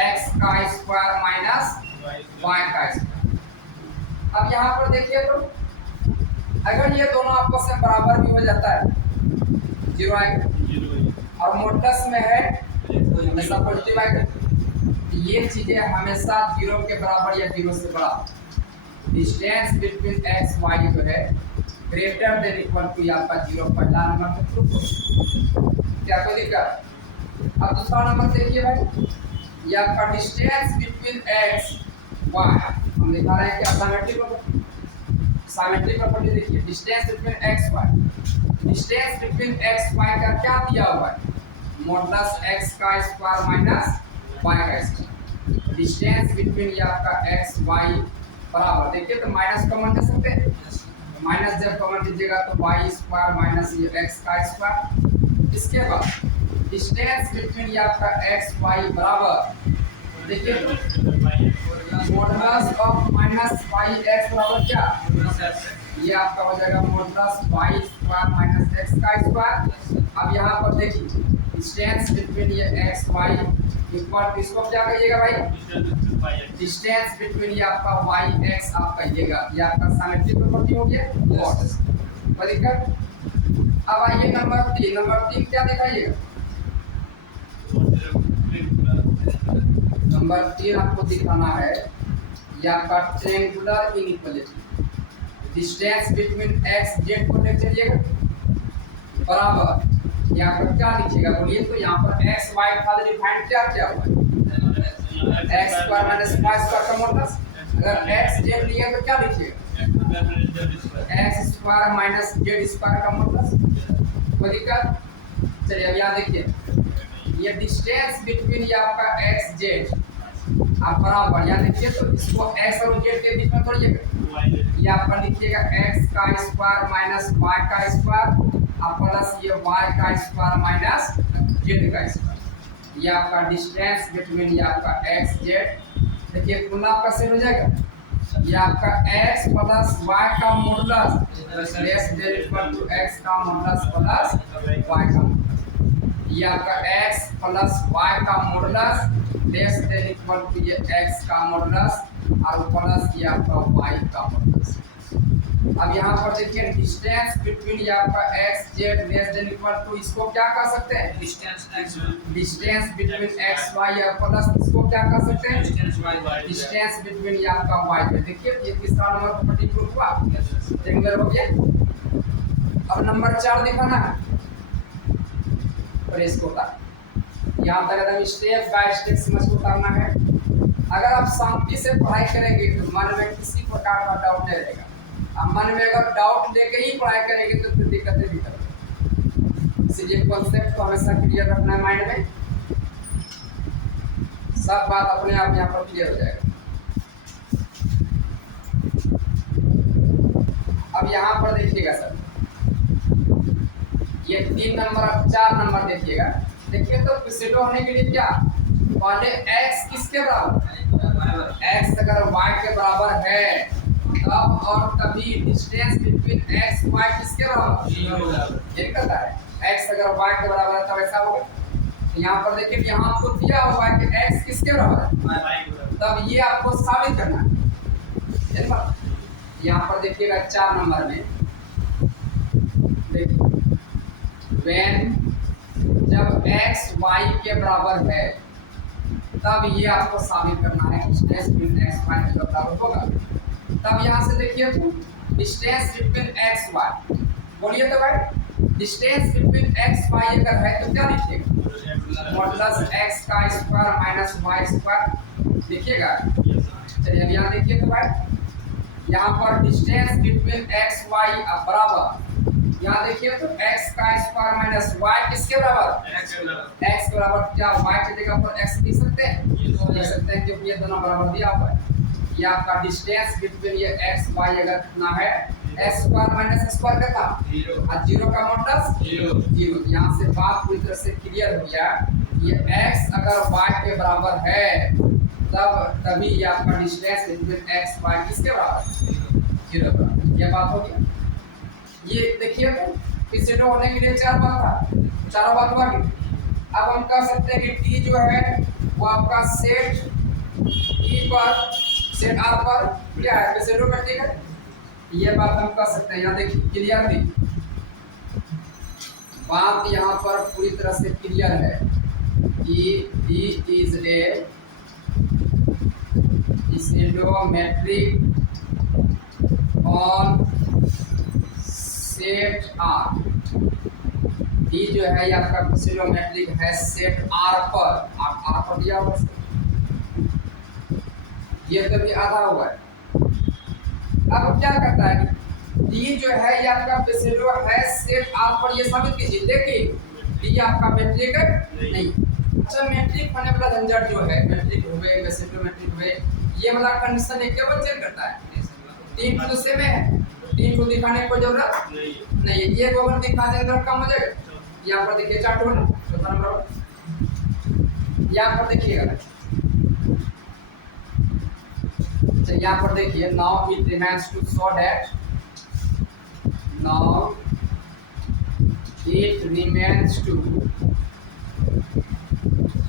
एक्स का स्क्वायर माइनस वाई का स्क्वायर। अब यहाँ पर देखिए तो अगर ये दोनों आपस में बराबर भी हो जाता है 0 आएगा और मॉडुलस में है हमेशा पॉजिटिव आएगा। ये चीजें हमेशा 0 के बराबर या 0 से बड़ा। डिस्टेंस बिटवीन एक्स वाई जो है ग्रेटर देन इक्वल टू आपका 0 पहला नंबर पे प्रूफ। क्या कोई दिक्कत? अब दूसरा नंबर देखिए भाई ये आपका डिस्टेंस बिटवीन एक्स वाई हम दिखा रहे हैं कि साइमेट्रिक प्रॉपर्टी देखिए distance between x y. Distance between x y का क्या दिया हुआ है मॉडुलस एक्स का स्क्वायर माइनस वाई का स्क्वायर। डिस्टेंस बिटवीन ये आपका एक्स वाई बराबर देखिए तो माइनस कॉमन ले सकते हैं, माइनस जब कॉमन दीजिएगा तो वाई स्क्वायर माइनस ये एक्स का स्क्वायर। इसके बाद डिस्टेंस बिटवीन ये आपका एक्स वाई बराबर देखिए modulus of minus y x बराबर क्या ये आपका हो जाएगा modulus y square minus x का स्क्वायर। अब यहाँ पर देखिए डिस्टेंस बिटवीन ये एक्स वाई इक्वल टू इसको क्या कहिएगा भाई डिस्टेंस बिटवीन ये आपका वाई एक्स आप कहिएगा। ये आपका सिमेट्रिक प्रॉपर्टी हो गया कोई दिक्कत? अब आइए नंबर 3 क्या दिखाइएगा? नंबर 3 आपको दिखाना है ये आपका triangular inequality. Distance between x Z को ले चलिएगा बराबर यहाँ पर क्या लिखिएगा बोलिए तो यहाँ पर एक्स वाई का डिफाइन क्या हुआ है x square minus y square का मॉडुलस। अगर एक्स जेड लिए तो क्या लिखिएगा x square minus z square का मॉडुलस। कोई दिक्कत? चलिए अब यहाँ देखिए ये डिस्टेंस बिटवीन ये आपका एक्स जेड आप बराबर यहाँ देखिए तो इसको एक्स और जेड के बीच में तोड़िएगा। ये आपका लिखिएगा एक्स का स्क्वायर माइनस वाई का स्क्वायर आप प्लस ये वाई का स्क्वायर माइनस जेड का स्क्वायर। ये आपका डिस्टेंस बिटवीन ये आपका एक्स जेड देखिए तुलना आपका सेम हो जाएगा। ये आपका एक्स प्लस वाई का modulus less than equal to x का मॉडुलस प्लस वाई का। ये आपका x प्लस y का modulus less than equal to ये x का मॉडुलस और प्लस ये आपका y का मॉडुलस। अब यहाँ पर देखिए डिस्टेंस बिटवीन ये आपका x z less than equal to, इसको क्या कह सकते हैं? डिस्टेंस बिटवीन x y या प्लस इसको क्या कह सकते हैं? डिस्टेंस बिटवीन ये आपका y z। देखिए ये तीसरा नंबर प्रॉपर्टी प्रूफ हुआ, क्लियर हो गया। अब नंबर 4 दिखाना है और इसको उतार। यहाँ तक एकदम स्टेप बाय स्टेप समझ को उतारना है। अगर आप शांति से पढ़ाई करेंगे तो मन में किसी प्रकार का डाउट नहीं रहेगा। अब मन में अगर डाउट लेके ही पढ़ाई करेंगे तो फिर दिक्कतें भी करेंगे। इसलिए कॉन्सेप्ट को हमेशा क्लियर रखना है माइंड में, सब बात अपने आप यहाँ पर क्लियर हो जाएगा। अब यहाँ पर देखिएगा सर, ये 3 नंबर अब 4 नंबर देखिएगा। देखिए तो प्रिसिडो होने के लिए क्या, पहले x किसके बराबर, x अगर y के बराबर है तब और तभी डिस्टेंस बिटवीन x y किसके बराबर, ये कहता है x अगर y के बराबर है तब ऐसा होगा। यहाँ पर देखिए यहाँ आपको दिया हुआ है कि x किसके बराबर है, तब ये आपको साबित करना है। यहाँ पर देखिएगा 4 नंबर में देखिए, when जब x y के बराबर है तब ये आपको साबित करना है डिस्टेंस बिटवीन x y के बराबर होगा। तब यहाँ से देखिए तो डिस्टेंस बिटवीन x y, बोलिए तो भाई डिस्टेंस बिटवीन x y अगर है तो क्या लिखिएगा, मॉडुलस x का स्क्वायर माइनस y स्क्वायर लिखिएगा। चलिए अब यहाँ देखिए तो भाई यहाँ पर डिस्टेंस बिटवीन x y बराबर, यहाँ देखिए तो x का स्क्वायर माइनस y किसके बराबर, x के बराबर। क्या y की जगह पर x लिख सकते हैं, लिख सकते हैं क्योंकि ये दोनों बराबर दिया हुआ है। ये आपका डिस्टेंस बिटवीन ये x y अगर कितना है, x स्क्वायर माइनस स्क्वायर का था और 0 का मॉडुलस 0। यहाँ से बात पूरी तरह से क्लियर हो गया। ये x अगर y के बराबर है तब तभी ये आपका डिस्टेंस बिटवीन x y किसके बराबर, 0 बराबर। ये बात हो गया। ये देखिए तो प्रिसिडो होने के लिए 4 बात था, चारों बात हुआ। अब हम कह सकते हैं कि t जो है वो आपका सेट e पर सेट r पर क्या है, प्रिसिडो मैट्रिक है। ये बात हम कह सकते हैं। यहाँ देखिए क्लियर थी बात, यहाँ पर पूरी तरह से क्लियर है कि d is a pseudo metric on set r। d जो है ये आपका प्रिसिडो मैट्रिक है सेट r पर, r पर दिया हुआ है, ये तो भी आधा हुआ है। अब क्या करता है d जो है ये आपका प्रिसिडो है सेट r पर, ये साबित कीजिए। देखिए d आपका मैट्रिक है नहीं। अच्छा मैट्रिक होने वाला झंझट जो है, मैट्रिक हुए प्रिसिडो मैट्रिक हुए, ये वाला कंडीशन एक केवल चेक करता है 3 टू से में है, 3 को दिखाने की कोई जरूरत नहीं। ये को अगर दिखा देंगे कम हो जाएगा। यहाँ पर देखिए 4 टू है, चौथा नंबर यहाँ पर देखिएगा। यहाँ पर देखिए now it remains to show that, now it remains to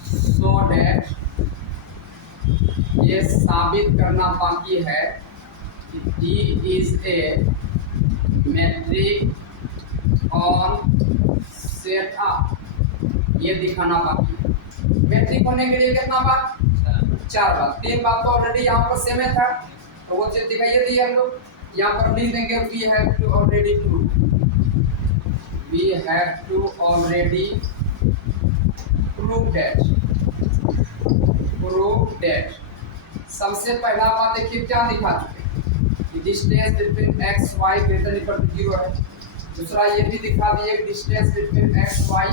show that, ये साबित करना बाकी है कि D is a metric on set R, ये दिखाना बाकी है। मैट्रिक होने के लिए कितना बात, 4 बात। 3 बात तो ऑलरेडी यहाँ पर सेम था तो वो चीज दिखाइए दी हम लोग। यहाँ पर लिख देंगे we have to already prove, we have to already prove that. सबसे पहला बात देखिए क्या दिखा चुके, distance between x y greater equal to 0 है। दूसरा ये भी दिखा दिए कि डिस्टेंस बिटवीन x y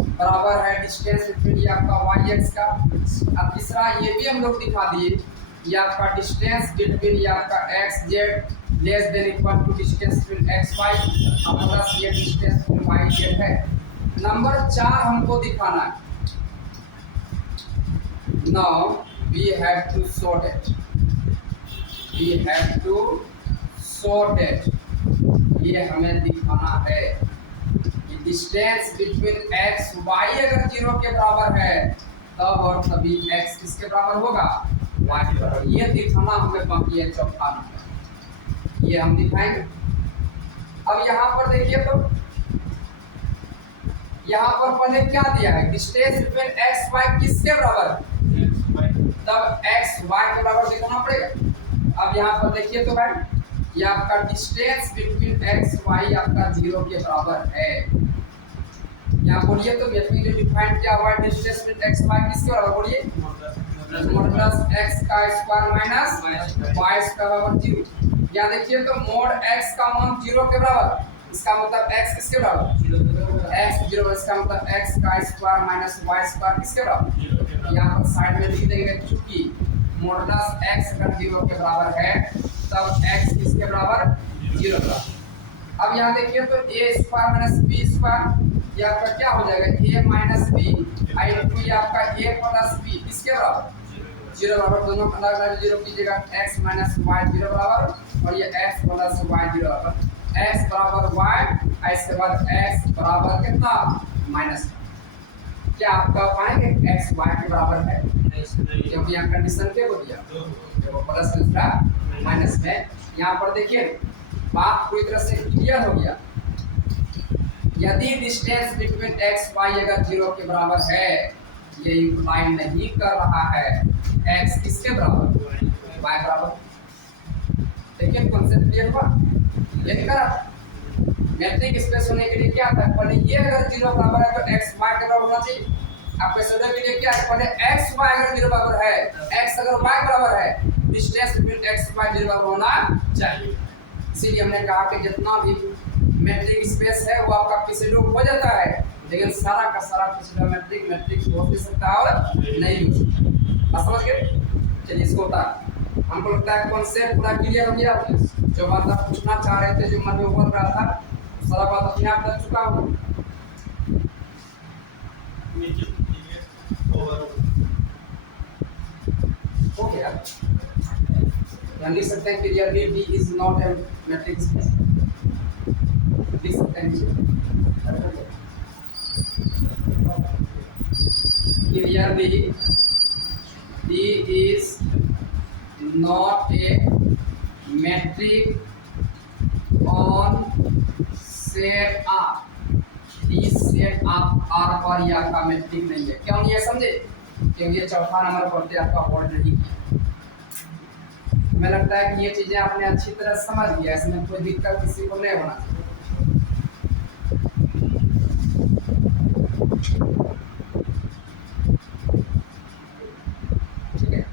बराबर है डिस्टेंस बिटवीन ये आपका y x का। अब तीसरा ये भी हम लोग दिखा दिए ये आपका डिस्टेंस बिटवीन ये आपका x z less than equal to distance between x y और प्लस ये डिस्टेंस बिटवीन y z है। नंबर 4 हमको दिखाना है। Now we have to show that, we have to show that, ये हमें दिखाना है कि डिस्टेंस बिटवीन एक्स वाई अगर 0 के बराबर है तब और तभी एक्स किसके बराबर होगा, वाई के बराबर। ये दिखाना हमें बाकी है चौथा नंबर, ये हम दिखाएंगे। अब यहाँ पर देखिए तो यहाँ पर पहले क्या दिया है, डिस्टेंस बिटवीन एक्स वाई किसके बराबर, तब एक्स वाई के बराबर दिखाना पड़ेगा। अब यहाँ पर देखिए तो भाई ये आपका डिस्टेंस बिटवीन एक्स वाई आपका 0 के बराबर है। यहाँ बोलिए तो इसमें जो डिफाइन किया हुआ है डिस्टेंस बिटवीन एक्स वाई किसके बराबर, बोलिए मॉडुलस एक्स का स्क्वायर माइनस वाई का बराबर 0। यहाँ देखिए तो मोड एक्स का मान 0 के बराबर, इसका मतलब x किसके बराबर, x 0, इसका मतलब x का स्क्वायर माइनस वाई स्क्वायर किसके बराबर। यहाँ पर साइड में लिख देंगे चूंकि मॉडुलस x अगर 0 के बराबर है तब x किसके बराबर, 0 बराबर। अब यहाँ देखिए तो a square minus b square ये आपका क्या हो जाएगा, a माइनस b * ये आपका a प्लस b किसके बराबर, 0 बराबर। दोनों अलग अलग 0 कीजिएगा, x माइनस y 0 बराबर और ये x प्लस y 0 बराबर। x बराबर y, इसके बाद x बराबर कितना, माइनस। क्या आप कह पाएंगे x y के बराबर है, क्योंकि यहाँ कंडीशन क्या हो दिया, देखो प्लस दूसरा माइनस में। यहाँ पर देखिए बात पूरी तरह से क्लियर हो गया। यदि डिस्टेंस बिटवीन x y अगर 0 के बराबर है, ये इंप्लाई नहीं कर रहा है x किसके बराबर, y बराबर। देखिए कॉन्सेप्ट क्लियर हुआ। मैट्रिक स्पेस होने के लिए क्या था, पहले ये अगर 0 बराबर है तो x y के बराबर होना चाहिए। आपके सदस्य के लिए क्या है, पहले x y अगर 0 बराबर है, x अगर y बराबर है, डिस्टेंस बिटवीन x y 0 बराबर होना चाहिए। इसीलिए हमने कहा कि जितना भी मैट्रिक स्पेस है वो आपका पिसेडो हो जाता है, लेकिन सारा का सारा पिसेडो मैट्रिक हो भी सकता है और नहीं हो सकता। समझ गए, चलिए इसको उतार। हमको लगता है कॉन्सेप्ट पूरा क्लियर हो गया। जो बात आप पूछना चाह रहे थे, जो मन में उभर रहा था, सारा बात अपने आप लग चुका हो। हो गया। यहाँ लिख सकते हैं clearly D is not a matric space, लिख सकते हैं clearly D is not a metric on set R, D set R पर यह आपका मैट्रिक नहीं है। क्यों नहीं है समझे, क्योंकि ये चौथा नंबर पढ़ते आपका होल्ड नहीं किया। हमें लगता है कि ये चीजें आपने अच्छी तरह समझ लिया, इसमें कोई दिक्कत किसी को नहीं होना चाहिए। ठीक है।